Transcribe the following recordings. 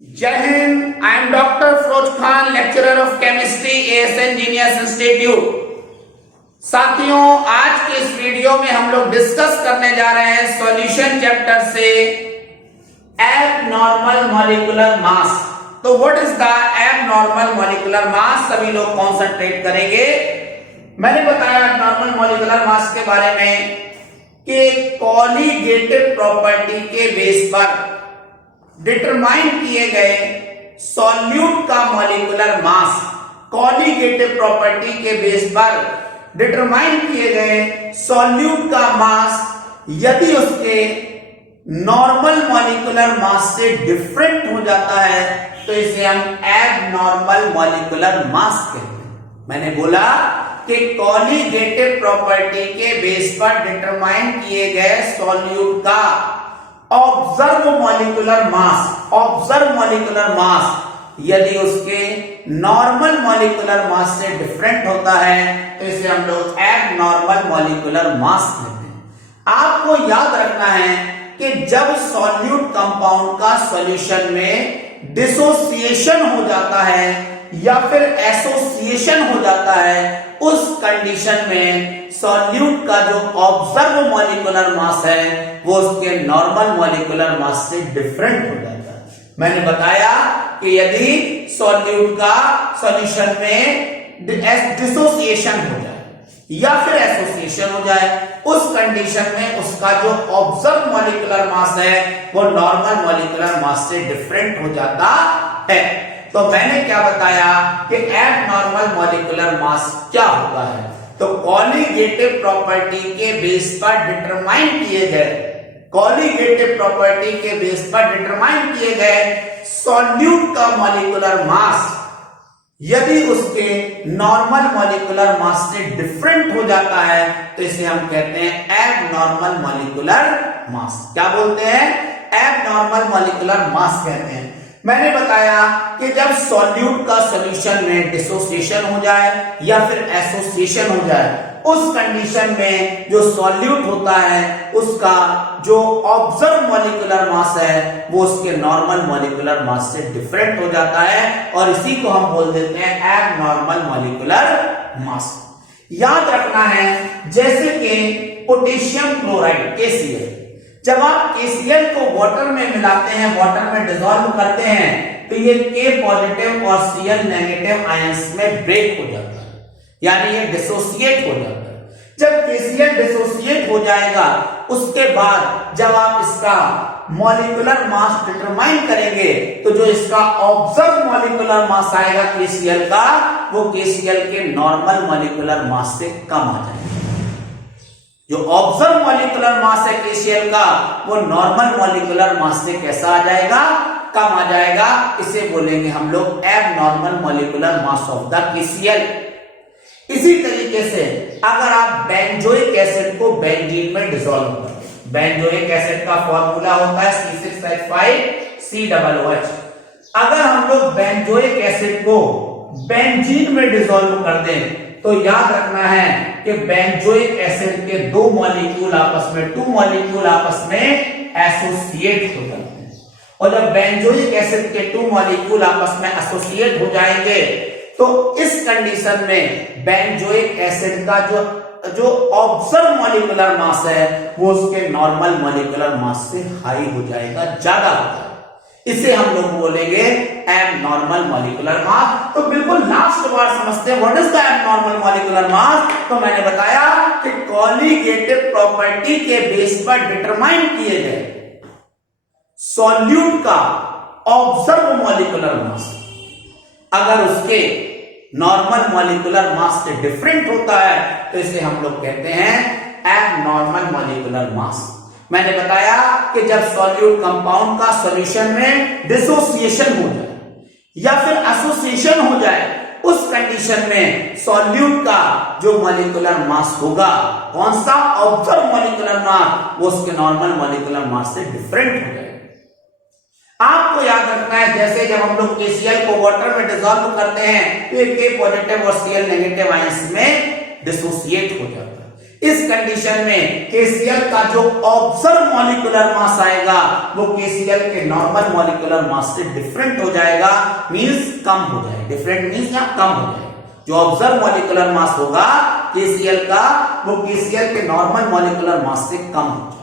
जय Hind. I am doctor Firoz Khan, lecturer of chemistry, ASN engineers institute. साथियों, आज के इस वीडियो में हम लोग डिस्कस करने जा रहे हैं सॉल्यूशन चैप्टर से एबनॉर्मल मॉलिक्यूलर मास। तो what is the abnormal molecular mass, सभी लोग कॉन्सेंट्रेट करेंगे। मैंने बताया एबनॉर्मल मॉलिक्यूलर मास के बारे में कि कॉलीगेटिव प्रॉपर्टी के बेस पर डिटरमाइन किए गए सॉल्यूट का मॉलिक्यूलर मास, कॉलीगेटिव प्रॉपर्टी के बेस पर डिटरमाइन किए गए सॉल्यूट का मास यदि उसके नॉर्मल मॉलिक्यूलर मास से डिफरेंट हो जाता है तो इसे हम एबनॉर्मल मॉलिक्यूलर मास कहते हैं। मैंने बोला कि कॉलीगेटिव प्रॉपर्टी के बेस पर डिटरमाइन किए गए सॉल्यूट का ऑब्जर्व मॉलिक्यूलर मास यदि उसके नॉर्मल मॉलिक्यूलर मास से डिफरेंट होता है तो इसे हम लोग एबनॉर्मल मॉलिक्यूलर मास कहते हैं। आपको याद रखना है कि जब सॉल्यूट कंपाउंड का सॉल्यूशन में डिसोसिएशन हो जाता है या फिर एसोसिएशन हो जाता है, उस कंडीशन में सॉल्यूट का जो ऑब्जर्व मॉलिक्यूलर मास है वो उसके नॉर्मल मॉलिक्यूलर मास से डिफरेंट हो जाता है। मैंने बताया कि यदि सॉल्यूट का सॉल्यूशन में डिसोसिएशन हो जाए या फिर एसोसिएशन हो जाए, उस कंडीशन में उसका जो ऑब्जर्व मॉलिक्यूलर मास है वो नॉर्मल मॉलिक्यूलर मास से डिफरेंट हो जाता है। तो मैंने क्या बताया कि एबनॉर्मल मॉलिक्यूलर मास क्या होता है। तो कॉलीगेटिव प्रॉपर्टी के बेस पर डिटरमाइन किए गए, कॉलीगेटिव प्रॉपर्टी के बेस पर डिटरमाइन किए गए सॉल्यूट का मॉलिक्यूलर मास यदि उसके नॉर्मल मॉलिक्यूलर मास से डिफरेंट हो जाता है तो इसे हम कहते हैं एबनॉर्मल मॉलिक्यूलर मास। क्या बोलते हैं? एबनॉर्मल मॉलिक्यूलर मास कहते हैं। मैंने बताया कि जब सॉल्यूट का सॉल्यूशन में डिसोसिएशन हो जाए या फिर एसोसिएशन हो जाए, उस कंडीशन में जो सॉल्यूट होता है उसका जो ऑब्जर्व मॉलिक्यूलर मास है वो उसके नॉर्मल मॉलिक्यूलर मास से डिफरेंट हो जाता है और इसी को हम बोल देते हैं एबनॉर्मल मॉलिक्यूलर मास। याद रखना है जैसे कि पोटेशियम क्लोराइड KCl, जब आप KCl को वाटर में मिलाते हैं, वाटर में डिसॉल्व करते हैं तो ये K पॉजिटिव और Cl नेगेटिव आयंस में ब्रेक हो जाता है, यानी ये डिसोसिएट हो जाता है। जब KCl डिसोसिएट हो जाएगा उसके बाद जब आप इसका मॉलिक्यूलर मास डिटरमाइन करेंगे तो जो इसका ऑब्जर्व मॉलिक्यूलर मास आएगा KCl का, वो KCl के नॉर्मल मॉलिक्यूलर मास से कम आ जाएगा। जो ऑब्जर्व मॉलिक्यूलर मास है KCl का वो नॉर्मल मॉलिक्यूलर मास से कैसा आ जाएगा? कम आ जाएगा। इसे बोलेंगे हम लोग abnormal molecular mass of the KCl। इसी तरीके से अगर आप बेंजोइक एसिड को बेंजीन में डिसॉल्व करें, बेंजोइक एसिड का फॉर्मूला होता है C6H5COOH। अगर हम लोग बेंजोइक एसिड को बेंजीन में डिसॉल्व कर दें तो याद रखना है कि बेंजोइक एसिड के दो मॉलिक्यूल आपस में एसोसिएट हो जाते हैं और जब बेंजोइक एसिड के 2 मॉलिक्यूल आपस में एसोसिएट हो जाएंगे तो इस कंडीशन में बेंजोइक एसिड का जो ऑब्जर्व मॉलिक्यूलर मास है वो उसके नॉर्मल मॉलिक्यूलर मास से हाई हो जाएगा, ज्यादा हो जाएगा। इसे हम लोग बोलेंगे एबनॉर्मल मॉलिक्यूलर मास। तो बिल्कुल लास्ट बार समझते हैं what is the abnormal molecular mass. तो मैंने बताया कि कॉलीगेटिव प्रॉपर्टी के बेस पर डिटरमाइन किए गए सॉल्यूट का ऑब्जर्व मॉलिक्यूलर मास अगर उसके नॉर्मल मॉलिक्यूलर मास से डिफरेंट होता है तो इसे हम लोग कहते हैं एबनॉर्मल मॉलिक्यूलर मास। मैंने बताया कि जब सॉल्यूट कंपाउंड का सॉल्यूशन में डिसोसिएशन हो जाए या फिर एसोसिएशन हो जाए, उस कंडीशन में सॉल्यूट का जो मॉलिक्यूलर मास होगा, कौन सा? ऑब्जर्व मॉलिक्यूलर मास, वो उसके नॉर्मल मॉलिक्यूलर मास से डिफरेंट हो जाए। आपको याद रखना है जैसे जब हम लोग KCl को वाटर में डिसॉल्व करते हैं तो ये K पॉजिटिव और Cl नेगेटिव आयंस में डिसोसिएट हो जाता है। इस कंडीशन में KCl का जो ऑब्जर्व मॉलिक्यूलर मास आएगा वो KCl के नॉर्मल मॉलिक्यूलर मास से डिफरेंट हो जाएगा, मींस कम हो जाएगा। डिफरेंट मींस या कम हो जाएगा। जो ऑब्जर्व मॉलिक्यूलर मास होगा KCl का वो KCl के नॉर्मल मॉलिक्यूलर मास से कम हो जाएगा।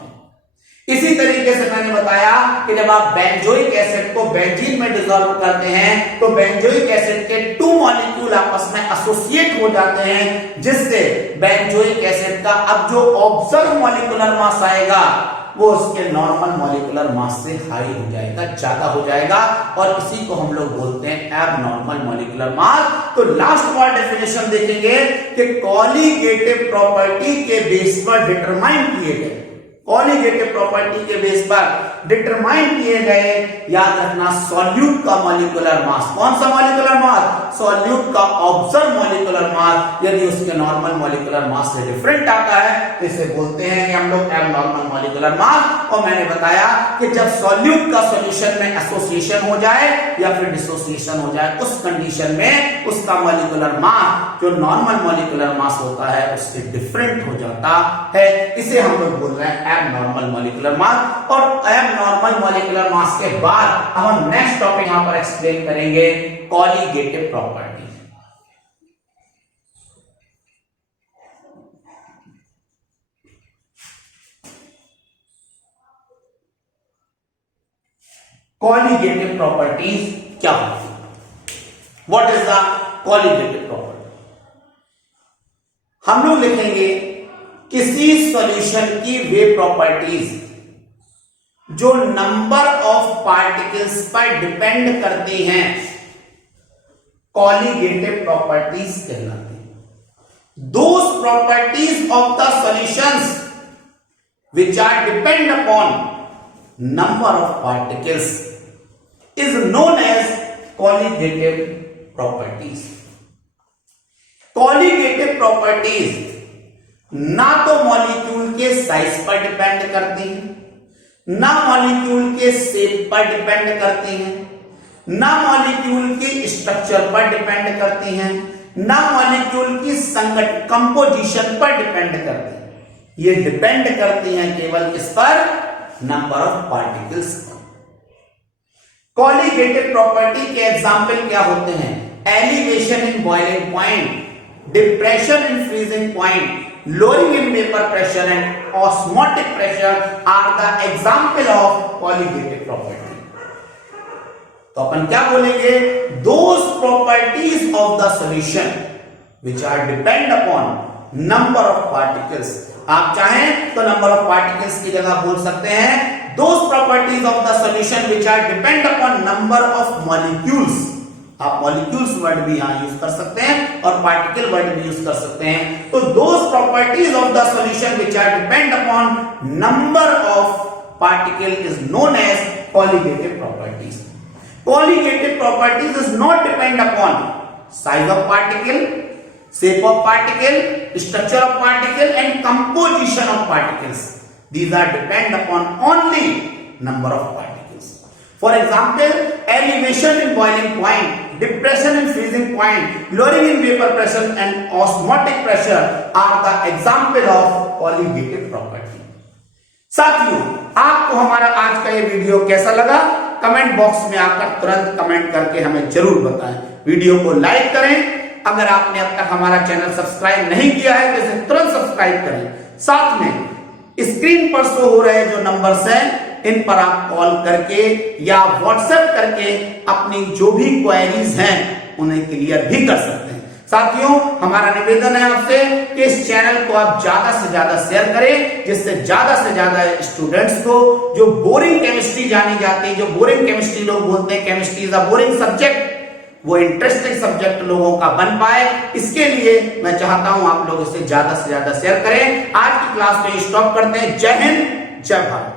इसी तरीके से मैंने बताया कि जब आप बेंजोइक एसिड को बेंजीन में डिसॉल्व करते हैं तो बेंजोइक एसिड के 2 मॉलिक्यूल आपस में एसोसिएट हो जाते हैं, जिससे बेंजोइक एसिड का अब जो ऑब्जर्व मॉलिक्यूलर मास आएगा वो उसके नॉर्मल मॉलिक्यूलर मास से हाई हो जाएगा, ज्यादा हो जाएगा, और इसी को हम लोग बोलते हैं एबनॉर्मल मॉलिक्यूलर मास। तो लास्ट वाला डेफिनेशन देखेंगे कि कॉलीगेटिव प्रॉपर्टी के बेस पर डिटरमाइन किए गए, कॉलीगेटिव प्रॉपर्टी के बेस पर डिटरमाइन किए गए, याद रखना, सॉल्यूट का मॉलिक्यूलर मास। कौन सा मॉलिक्यूलर मास? सॉल्यूट का ऑब्जर्व मॉलिक्यूलर मास यदि उसके नॉर्मल मॉलिक्यूलर मास से डिफरेंट आता है तो इसे बोलते हैं कि हम लोग एबनॉर्मल मॉलिक्यूलर मास। और मैंने बताया कि जब सॉल्यूट का सॉल्यूशन में एसोसिएशन हो जाए या फिर डिसोसिएशन हो जाए, उस कंडीशन में उसका मॉलिक्यूलर मास जो नॉर्मल मॉलिक्यूलर मास होता है उससे डिफरेंट हो जाता है। इसे हम लोग बोल रहे हैं एबनॉर्मल मॉलिक्यूलर मास। और एबनॉर्मल मॉलिक्यूलर मास के बाद हम नेक्स्ट टॉपिक यहां पर एक्सप्लेन करेंगे, कॉलीगेटिव प्रॉपर्टी। कॉलीगेटिव प्रॉपर्टीज क्या होती है? What is the colligative property? हम लोग लिखेंगे किसी सॉल्यूशन की वे प्रॉपर्टीज जो नंबर ऑफ पार्टिकल्स पर डिपेंड करती हैं, कॉलीगेटिव प्रॉपर्टीज कहलाती हैं। Those properties of the solutions which are depend upon number of particles is known as colligative properties. Colligative properties ना तो मॉलिक्यूल के साइज पर डिपेंड करती हैं, ना मॉलिक्यूल के शेप पर डिपेंड करती हैं, ना मॉलिक्यूल के स्ट्रक्चर पर डिपेंड करती हैं, ना मॉलिक्यूल की संगठन कंपोजिशन पर डिपेंड करती हैं। ये डिपेंड करती हैं केवल किस पर? नंबर ऑफ पार्टिकल्स पर। कॉलीगेटिव प्रॉपर्टी के एग्जाम्पल क्या होते हैं? Elevation in boiling point, depression in freezing point, lowering in vapor pressure and osmotic pressure are the example of colligative property. तो अपन क्या बोलेंगे? Those properties of the solution which are depend upon number of particles. आप चाहें तो number of particles की जगह बोल सकते हैं those properties of the solution which are depend upon number of molecules. आप मॉलिक्यूल्स वर्ड भी यहां यूज कर सकते हैं और पार्टिकल वर्ड भी यूज कर सकते हैं। तो those properties of the solution which are depend upon number of particle is known as colligative properties. Colligative properties is not depend upon size of particle, shape of particle, structure of particle and composition of particles. These are depend upon only number of particles. For example, elevation in boiling point, depression in freezing point, lowering in vapor pressure and osmotic pressure are the example of colligative property. साथियों, आपको हमारा आज का ये video कैसा लगा? Comment box में आकर तुरंत कमेंट करके हमें जरूर बताएं। वीडियो को लाइक करें। अगर आपने अब तक हमारा चैनल सब्सक्राइब नहीं किया है तो इसे तुरंत सब्सक्राइब करें। साथ में स्क्रीन पर शो हो रहे जो नंबर्स हैं इन पर आप कॉल करके या व्हाट्सएप करके अपनी जो भी क्वेरीज हैं उन्हें क्लियर भी कर सकते हैं। साथियों, हमारा निवेदन है आपसे कि इस चैनल को आप ज्यादा से ज्यादा शेयर करें, जिससे ज्यादा से ज्यादा स्टूडेंट्स को जो बोरिंग केमिस्ट्री जानी जाती है, जो बोरिंग केमिस्ट्री लोग बोलते हैं chemistry is a boring subject, वो इंटरेस्टिंग सब्जेक्ट लोगों का बन पाए। इसके लिए मैं चाहता हूं आप लोग इसे ज्यादा से ज्यादा शेयर करें। आज की क्लास में स्टॉप करते हैं। जय हिंद, जय भारत।